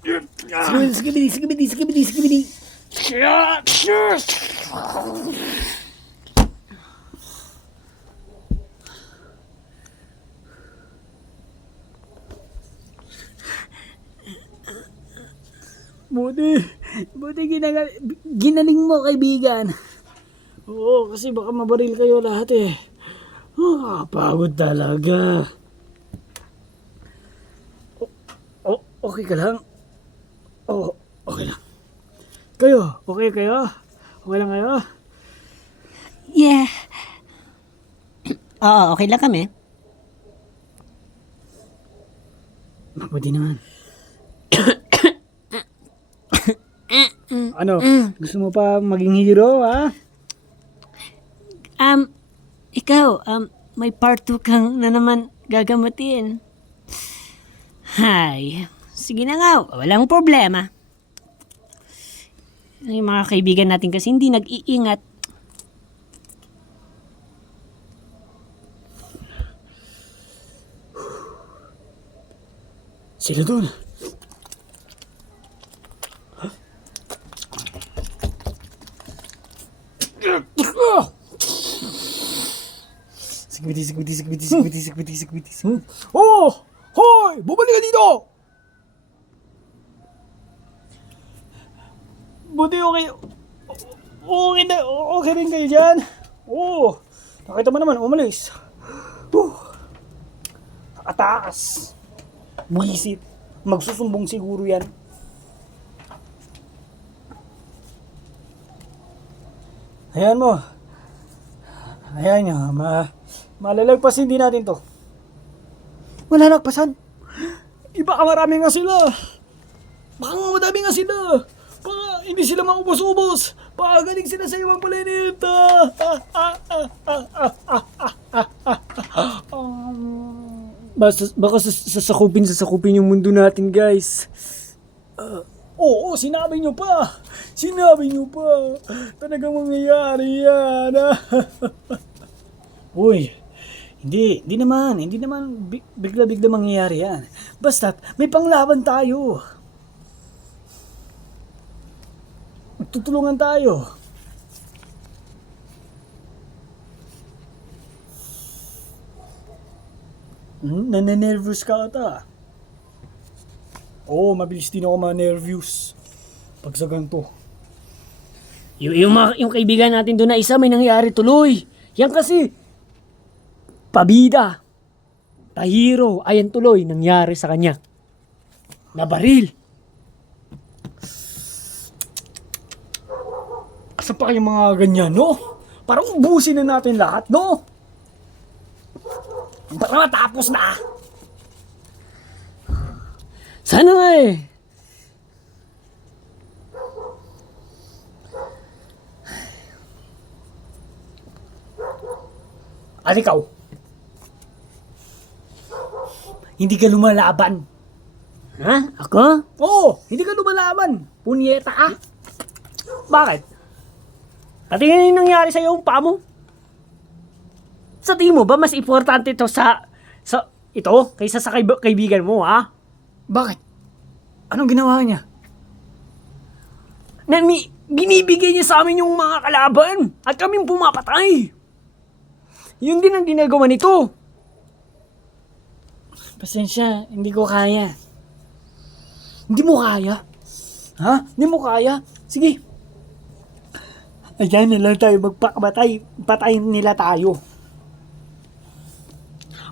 Skibidi. Buti ginaling mo, kaibigan. Oo, kasi baka mabaril kayo lahat eh. Pagod talaga. Okay ka lang? Okay lang. Kayo, okay kayo? Okay lang kayo? Yeah. Oo, okay lang kami. Mabuti naman. Ano, gusto mo pa maging hero, ha? Ikaw, may part 2 kang na naman gagamatin. Hay, sige na nga, walang problema. Yung mga kaibigan natin kasi hindi nag-iingat. Sila doon. Sigwiti. Oh! Hoy! Bumalik ka dito! Buti okay. Okay rin kayo dyan. Nakita mo naman, umalis. Nakatakas. Buisit. Magsusumbong siguro yan. Ayan mo. Ayan nyo. Malalagpasin din natin to. Wala nagpasan. Baka marami nga sila. Baka madami nga sila. Baka hindi sila maubos-ubos. Baka galing sila sa ibang planeta. Baka sasakupin yung mundo natin, guys. Oo, sinabi nyo pa. Talagang mangyayari yan. Uy, hindi naman bigla-bigla mangyayari yan. Basta may panglaban tayo. Tutulungan tayo. Nanenervous ka ata. Oo, mabilis din ako ma-nervous pag sa ganito. Yung kaibigan natin doon na isa may nangyari tuloy. Yan kasi, pabida, pahiro, ayan tuloy nangyari sa kanya. Nabaril. Asa pa kayong mga ganyan, no? Parang ubusin na natin lahat, no? Para matapos na. Sana nga eh. Ikaw. Hindi ka lumalaban. Ha? Ako? Oo, hindi ka lumalaban. Punyeta ka. Bakit? Patingin yung nangyari sa'yo yung paa mo. Sa tingin mo ba mas importante ito sa ito kaysa sa kaibigan mo, ha? Bakit? Anong ginawa niya? Binibigay niya sa amin yung mga kalaban at kaming pumapatay. Yun din ang ginagawa nito. Pasensya, hindi ko kaya. Hindi mo kaya? Ha? Hindi mo kaya? Sige. Ayan na lang tayo magpakamatay. Patayin nila tayo.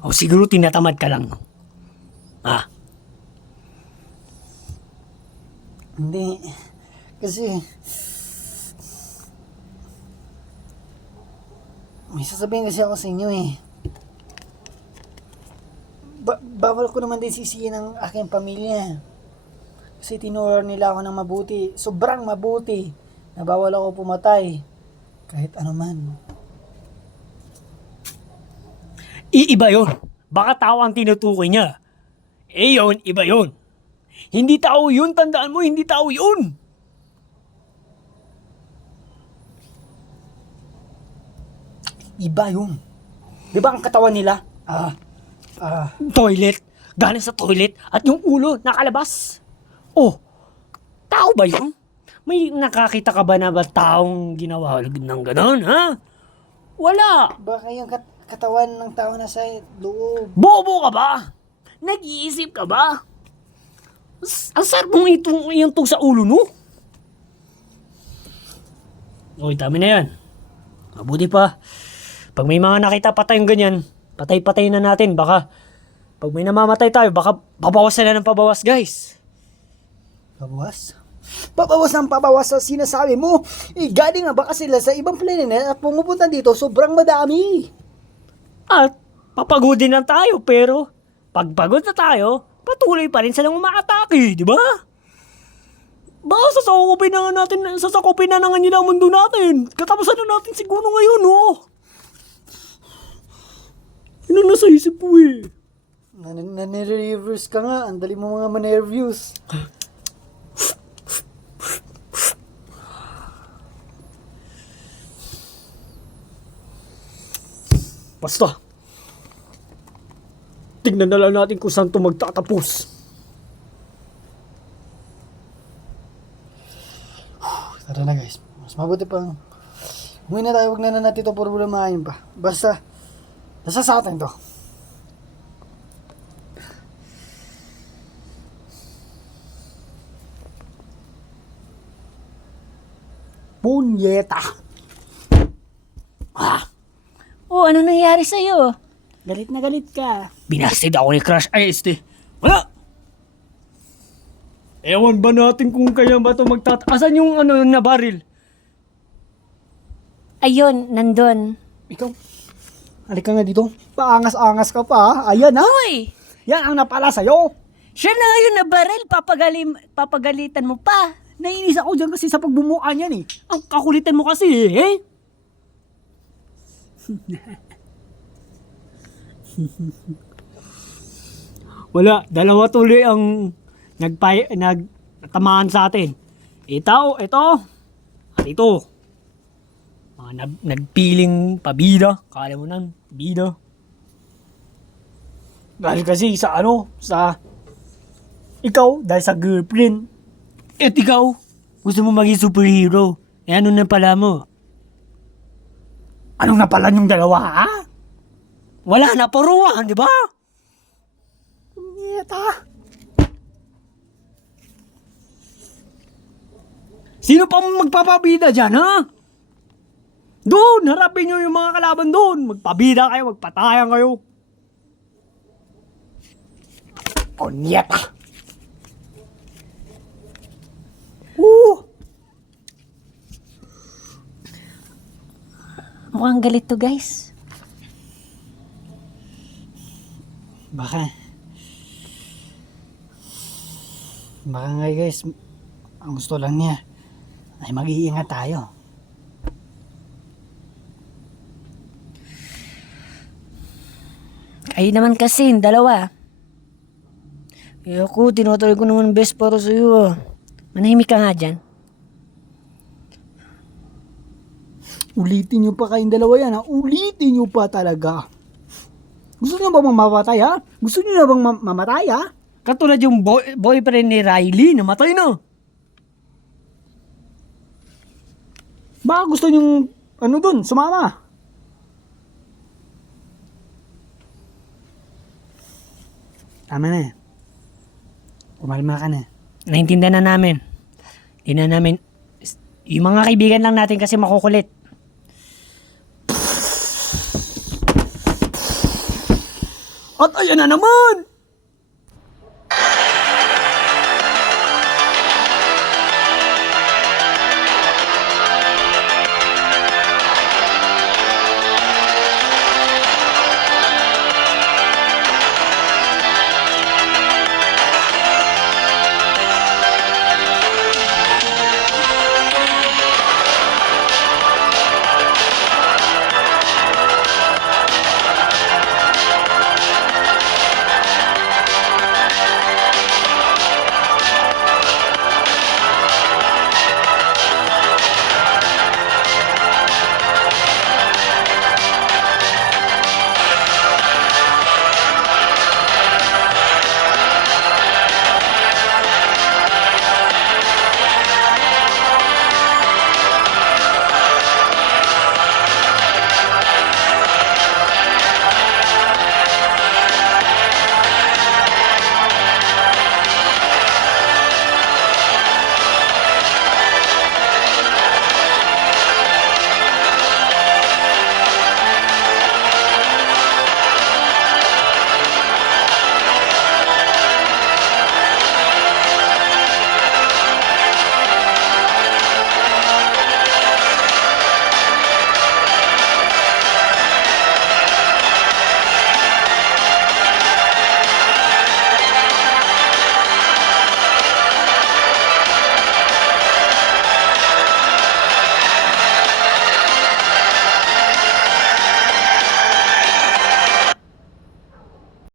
O siguro tinatamad ka lang. Ah. Hindi. Kasi may sasabihin kasi ako sa inyo eh. Bawal ko naman din sisihin ang aking pamilya. Kasi tinuruan nila ako ng mabuti. Sobrang mabuti. Na bawal ako pumatay. Kahit ano man. Iiba yun. Baka tao ang tinutukoy niya. Yun, iba yun. Hindi tao yun, tandaan mo, hindi tao yun. Iba yun. Di ba ang katawan nila? Toilet. Galing sa toilet at yung ulo nakalabas. Oh, tao ba yun? May nakakita ka ba na ba taong ginawa ng ganon, ha? Wala. Baka yung katawan ng tao na sa loob. Bobo ka ba? Nag-iisip ka ba? Ang sarap mong yung sa ulo, no? Okay, tama na yan. Mabuti pa. Pag may mga nakita patay yung ganyan, patay-patay na natin. Baka, pag may namamatay tayo, baka pabawas na ng pabawas, guys. Pabawas? Pabawas ng pabawas sa sinasabi mo. Galing nga baka sila sa ibang planet at pumupunta dito sobrang madami. At papagodin lang tayo, pero pag pagod na tayo, patuloy pa rin silang umaatake, di ba? Baka sasakupin na nga nila ang mundo natin. Katapusan na natin siguro ngayon, oh. Ano nasa isip mo eh? Nare-reviews ka nga. Ang dali mo mga manerviews. Basta. Tignan na lang natin kung saan ito magtatapos. Tara na guys. Mas mabuti pang umuwi na tayo. Huwag na natin ito problemahin pa. Basta, nasa sa atin to. Punyeta! Oh, ano nangyari sa'yo? Galit na galit ka. Binasted ako ni Crush Ice, Wala! Ewan ba natin kung kaya ba ito Asan yung na baril? Ayun, nandun. Ikaw, halika nga dito. Paangas-angas ka pa. Ayan ha. Hoy! Yan ang napala sa'yo. Siya na ngayon na baril, papagalitan mo pa. Naiinis ako dyan kasi sa pagbumuka niyan eh. Ang kakulitan mo kasi eh. Wala, dalawa tuloy ang nagtamaan sa atin. Ito, at ito. Mga nagpiling pabida. Kala mo nang bida. Dahil kasi sa ikaw, dahil sa girlfriend. At ikaw, gusto mo maging superhero. Eh ano na pala mo? Anong napala yung dalawa ha? Wala na, paruan, di ba? Punyeta. Sino pa magpapabida dyan, ha? Doon, harapin nyo yung mga kalaban doon. Magpabida kayo, magpatayan kayo. Punyeta. Mukhang galit to, guys. Baka nga guys, ang gusto lang niya ay mag-iingat tayo. Kayo naman kasi, dalawa. Eh ako, tinutuloy ko naman best para sa'yo. Manahimik ka nga dyan. Ulitin nyo pa kayong dalawa yan ha. Ulitin nyo pa talaga. Gusto nyo ba mamatay ha? Gusto nyo na bang mamatay ha? Katulad yung boyfriend ni Riley, namatay na. Baka gusto nyo dun, sumama. Tama na. Umalma ka na. Naintindihan na namin. Hindi na namin, yung mga kaibigan lang natin kasi makukulit. At ayan na naman!